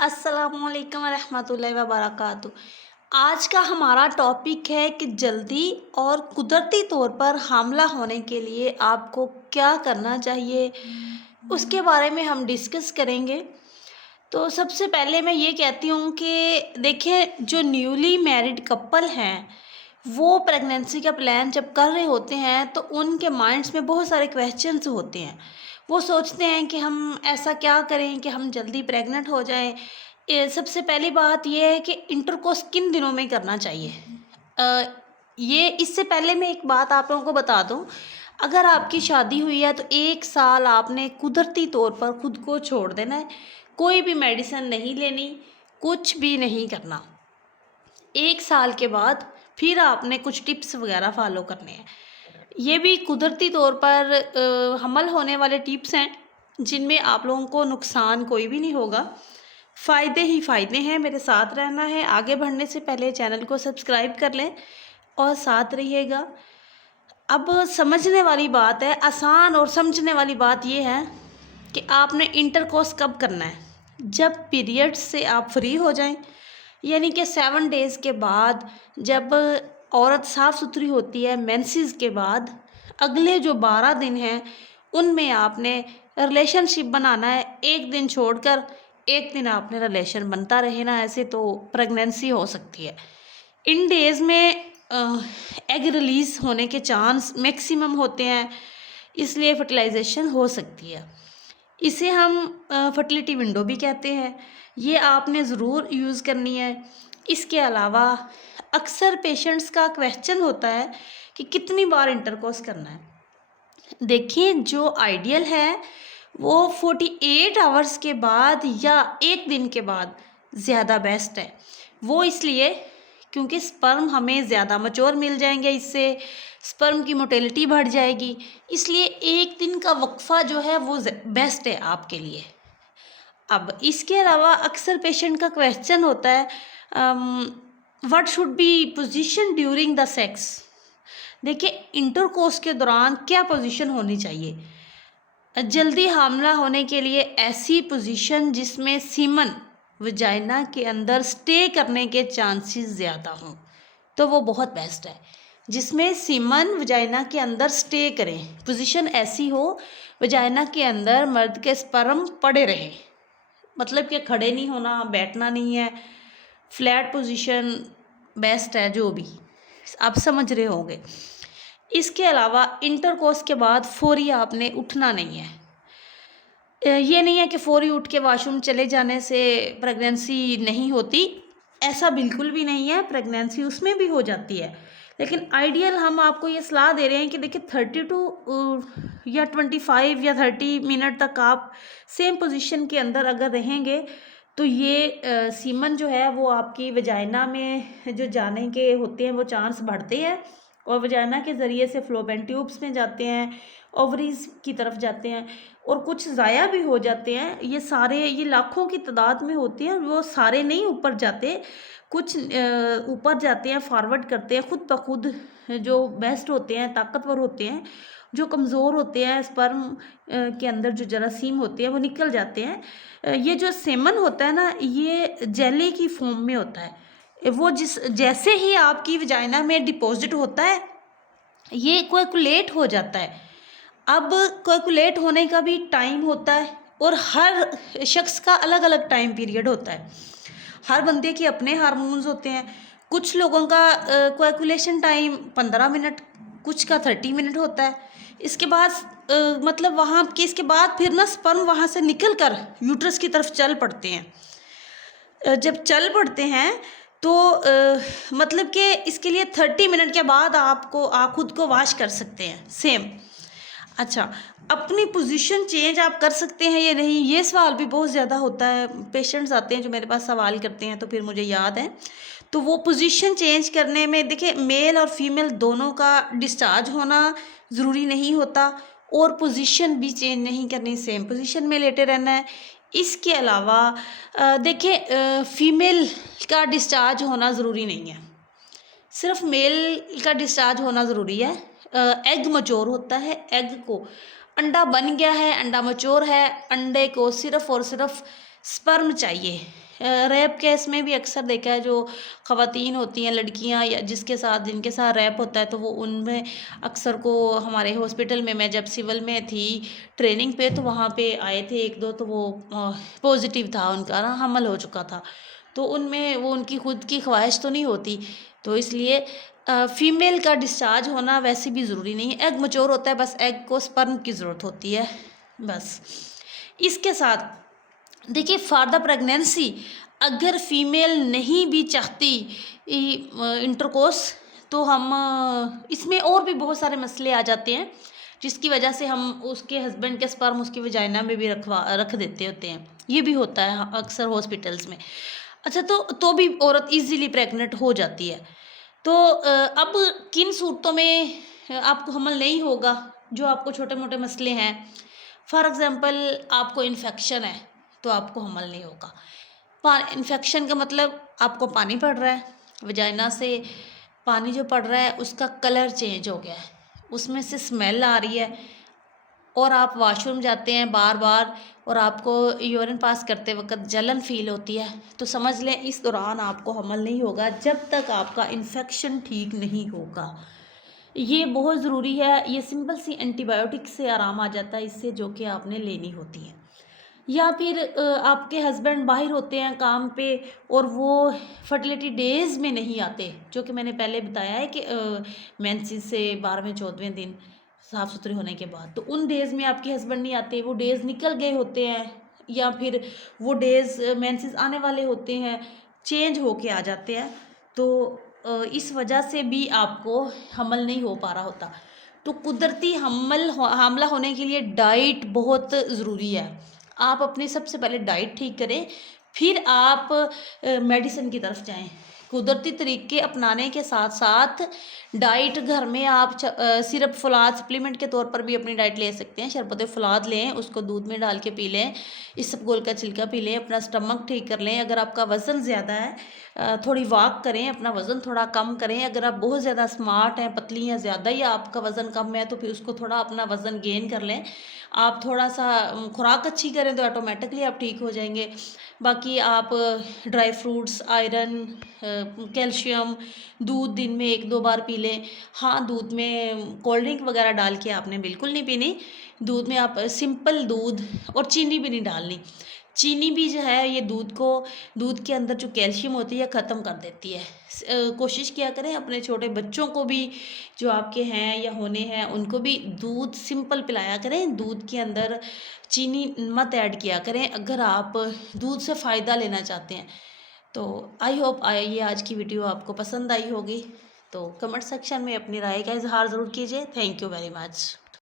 अस्सलामुअलैकुम रहमतुल्लाहि व बरकातुहू। आज का हमारा टॉपिक है कि जल्दी और कुदरती तौर पर हामला होने के लिए आपको क्या करना चाहिए, उसके बारे में हम डिस्कस करेंगे। तो सबसे पहले मैं ये कहती हूँ कि देखिए, जो न्यूली मैरिड कपल हैं वो प्रेगनेंसी का प्लान जब कर रहे होते हैं तो उनके माइंड्स में बहुत सारे क्वेश्चंस होते हैं। वो सोचते हैं कि हम ऐसा क्या करें कि हम जल्दी प्रेग्नेंट हो जाएं। सबसे पहली बात ये है कि इंटरकोर्स किन दिनों में करना चाहिए। अ, ये इससे पहले मैं एक बात आप लोगों को बता दूं, अगर आपकी शादी हुई है तो 1 साल आपने कुदरती तौर पर खुद को छोड़ देना है। कोई भी मेडिसिन नहीं लेनी, कुछ भी नहीं करना। 1 साल के बाद फिर आपने कुछ टिप्स वगैरह फॉलो करने हैं। ये भी कुदरती तौर पर हमल होने वाले टिप्स हैं, जिनमें आप लोगों को नुकसान कोई भी नहीं होगा, फ़ायदे ही फ़ायदे हैं। मेरे साथ रहना है। आगे बढ़ने से पहले चैनल को सब्सक्राइब कर लें और साथ रहिएगा। अब समझने वाली बात है, आसान और समझने वाली बात ये है कि आपने इंटरकोर्स कब करना है। जब पीरियड्स से आप फ्री हो जाएं, यानी कि 7 डेज़ के बाद, जब औरत साफ़ सुथरी होती है मेंसेस के बाद, अगले जो 12 दिन हैं उनमें आपने रिलेशनशिप बनाना है। एक दिन छोड़कर एक दिन आपने रिलेशन बनता रहे ना, ऐसे तो प्रेगनेंसी हो सकती है। इन डेज़ में एग रिलीज़ होने के चांस मैक्सिमम होते हैं, इसलिए फर्टिलाइजेशन हो सकती है। इसे हम फर्टिलिटी विंडो भी कहते हैं। ये आपने ज़रूर यूज़ करनी है। इसके अलावा अक्सर पेशेंट्स का क्वेश्चन होता है कि कितनी बार इंटरकोर्स करना है। देखिए, जो आइडियल है वो 48 आवर्स के बाद या एक दिन के बाद ज़्यादा बेस्ट है। वो इसलिए क्योंकि स्पर्म हमें ज़्यादा मैच्योर मिल जाएंगे, इससे स्पर्म की मोटेलिटी बढ़ जाएगी। इसलिए एक दिन का वक्फा जो है वो बेस्ट है आपके लिए। अब इसके अलावा अक्सर पेशेंट का क्वेश्चन होता है, what should be position during the sex. देखिए, इंटरकोर्स के दौरान क्या पोजीशन होनी चाहिए। जल्दी हामला होने के लिए ऐसी पोजीशन जिसमें सीमन वजाइना के अंदर स्टे करने के चांसेस ज़्यादा हों, तो वो बहुत बेस्ट है। जिसमें सीमन वजाइना के अंदर स्टे करें, पोजीशन ऐसी हो वजाइना के अंदर मर्द के स्पर्म पड़े रहे, मतलब कि खड़े नहीं होना, बैठना नहीं है। फ्लैट पोजीशन बेस्ट है, जो भी आप समझ रहे होंगे। इसके अलावा इंटरकोर्स के बाद फौरी आपने उठना नहीं है। ये नहीं है कि फौरी उठ के वॉशरूम चले जाने से प्रेगनेंसी नहीं होती, ऐसा बिल्कुल भी नहीं है। प्रेगनेंसी उसमें भी हो जाती है, लेकिन आइडियल हम आपको ये सलाह दे रहे हैं कि देखिए 25 या 30 मिनट तक आप सेम पोजीशन के अंदर अगर रहेंगे तो ये सीमन जो है वो आपकी वजाइना में जो जाने के होते हैं वो चांस बढ़ते हैं, और वजाइना के ज़रिए से फ्लोपेन ट्यूब्स में जाते हैं, ओवरीज की तरफ जाते हैं, और कुछ ज़ाया भी हो जाते हैं। ये सारे, ये लाखों की तादाद में होते हैं, वो सारे नहीं ऊपर जाते, कुछ ऊपर जाते हैं, फॉरवर्ड करते हैं खुद ब खुद। जो बेस्ट होते हैं, ताकतवर होते हैं, जो कमज़ोर होते हैं, स्पर्म के अंदर जो जरासीम होते हैं वो निकल जाते हैं। ये जो सेमन होता है ना, ये जेली की फॉर्म में होता है। वो जैसे ही आपकी वजाइना में डिपॉजिट होता है, ये कोएगुलेट हो जाता है। अब कोएगुलेट होने का भी टाइम होता है, और हर शख्स का अलग अलग टाइम पीरियड होता है। हर बंदे के अपने हार्मोन्स होते हैं। कुछ लोगों का कोएगुलेशन टाइम 15 मिनट, कुछ का 30 मिनट होता है। इसके बाद मतलब वहाँ के इसके बाद फिर ना स्पर्म वहाँ से निकल कर यूट्रस की तरफ चल पड़ते हैं। जब चल पड़ते हैं तो मतलब कि इसके लिए 30 मिनट के बाद आप खुद को वॉश कर सकते हैं सेम। अच्छा, अपनी पोजीशन चेंज आप कर सकते हैं या नहीं, ये सवाल भी बहुत ज़्यादा होता है। पेशेंट्स आते हैं जो मेरे पास सवाल करते हैं, तो फिर मुझे याद है। तो वो पोजीशन चेंज करने में देखिए, मेल और फीमेल दोनों का डिस्चार्ज होना ज़रूरी नहीं होता, और पोजीशन भी चेंज नहीं करनी, सेम पोजीशन में लेटे रहना है। इसके अलावा देखिए, फीमेल का डिस्चार्ज होना ज़रूरी नहीं है, सिर्फ मेल का डिस्चार्ज होना ज़रूरी है। एग मच्योर होता है, एग को अंडा बन गया है, अंडा मच्योर है, अंडे को सिर्फ और सिर्फ स्पर्म चाहिए। रेप केस में भी अक्सर देखा है, जो ख़वातीन होती हैं, लड़कियां या जिनके साथ रेप होता है, तो वो उनमें अक्सर को हमारे हॉस्पिटल में, मैं जब सिविल में थी ट्रेनिंग पे, तो वहाँ पे आए थे एक दो, तो वो पॉजिटिव था, उनका ना हमल हो चुका था। तो उनमें वो उनकी खुद की ख्वाहिश तो नहीं होती, तो इसलिए फीमेल का डिस्चार्ज होना वैसे भी ज़रूरी नहीं है। एग मैच्योर होता है, बस एग को स्पर्म की ज़रूरत होती है बस। इसके साथ देखिए, फॉर द प्रेगनेंसी अगर फीमेल नहीं भी चाहती इंटरकोर्स, तो हम इसमें और भी बहुत सारे मसले आ जाते हैं, जिसकी वजह से हम उसके हस्बैंड के स्पर्म उसकी वजाइना में भी रख देते होते हैं। ये भी होता है अक्सर हॉस्पिटल्स में। अच्छा, तो भी औरत इजीली प्रेग्नेंट हो जाती है। तो अब किन सूरतों में आपको हमल नहीं होगा, जो आपको छोटे मोटे मसले हैं। फॉर एग्ज़ाम्पल, आपको इन्फेक्शन है, तो आपको हमल नहीं होगा। इन्फेक्शन का मतलब आपको पानी पड़ रहा है वजाइना से, पानी जो पड़ रहा है उसका कलर चेंज हो गया है, उसमें से स्मेल आ रही है, और आप वॉशरूम जाते हैं बार बार, और आपको यूरिन पास करते वक्त जलन फील होती है, तो समझ लें इस दौरान आपको हमल नहीं होगा, जब तक आपका इन्फेक्शन ठीक नहीं होगा। ये बहुत ज़रूरी है। ये सिंपल सी एंटीबायोटिक से आराम आ जाता है इससे, जो कि आपने लेनी होती है। या फिर आपके हस्बैंड बाहर होते हैं काम पे, और वो फर्टिलिटी डेज़ में नहीं आते, जो कि मैंने पहले बताया है कि मेंसेस से 12वें 14वें दिन साफ़ सुथरे होने के बाद, तो उन डेज़ में आपके हस्बैंड नहीं आते, वो डेज़ निकल गए होते हैं, या फिर वो डेज़ मेंसेस आने वाले होते हैं, चेंज होके आ जाते हैं, तो इस वजह से भी आपको हमल नहीं हो पा रहा होता। तो कुदरती हामला होने के लिए डाइट बहुत ज़रूरी है। आप अपनी सबसे पहले डाइट ठीक करें, फिर आप मेडिसिन की तरफ जाएं। कुदरती तरीके अपनाने के साथ साथ डाइट घर में आप सिर्फ फौलाद सप्लीमेंट के तौर पर भी अपनी डाइट ले सकते हैं। शरबत फौलाद लें, उसको दूध में डाल के पी लें, इसबगोल का छिलका पी लें, अपना स्टमक ठीक कर लें। अगर आपका वज़न ज़्यादा है, थोड़ी वॉक करें, अपना वज़न थोड़ा कम करें। अगर आप बहुत ज़्यादा स्मार्ट हैं, पतली हैं ज़्यादा, या आपका वज़न कम है, तो फिर उसको थोड़ा अपना वज़न गेन कर लें। आप थोड़ा सा खुराक अच्छी करें, तो ऑटोमेटिकली आप ठीक हो जाएंगे। बाकी आप ड्राई फ्रूट्स, आयरन, कैल्शियम, दूध दिन में 1-2 बार पी लें। हाँ, दूध में कोल्ड ड्रिंक वगैरह डाल के आपने बिल्कुल नहीं पीनी। दूध में आप सिंपल दूध, और चीनी भी नहीं डालनी। चीनी भी जो है, ये दूध के अंदर जो कैल्शियम होती है ख़त्म कर देती है। कोशिश किया करें अपने छोटे बच्चों को भी, जो आपके हैं या होने हैं, उनको भी दूध सिंपल पिलाया करें। दूध के अंदर चीनी मत ऐड किया करें, अगर आप दूध से फ़ायदा लेना चाहते हैं। तो आई होप ये आज की वीडियो आपको पसंद आई होगी। तो कमेंट सेक्शन में अपनी राय का इजहार ज़रूर कीजिए। Thank you very much.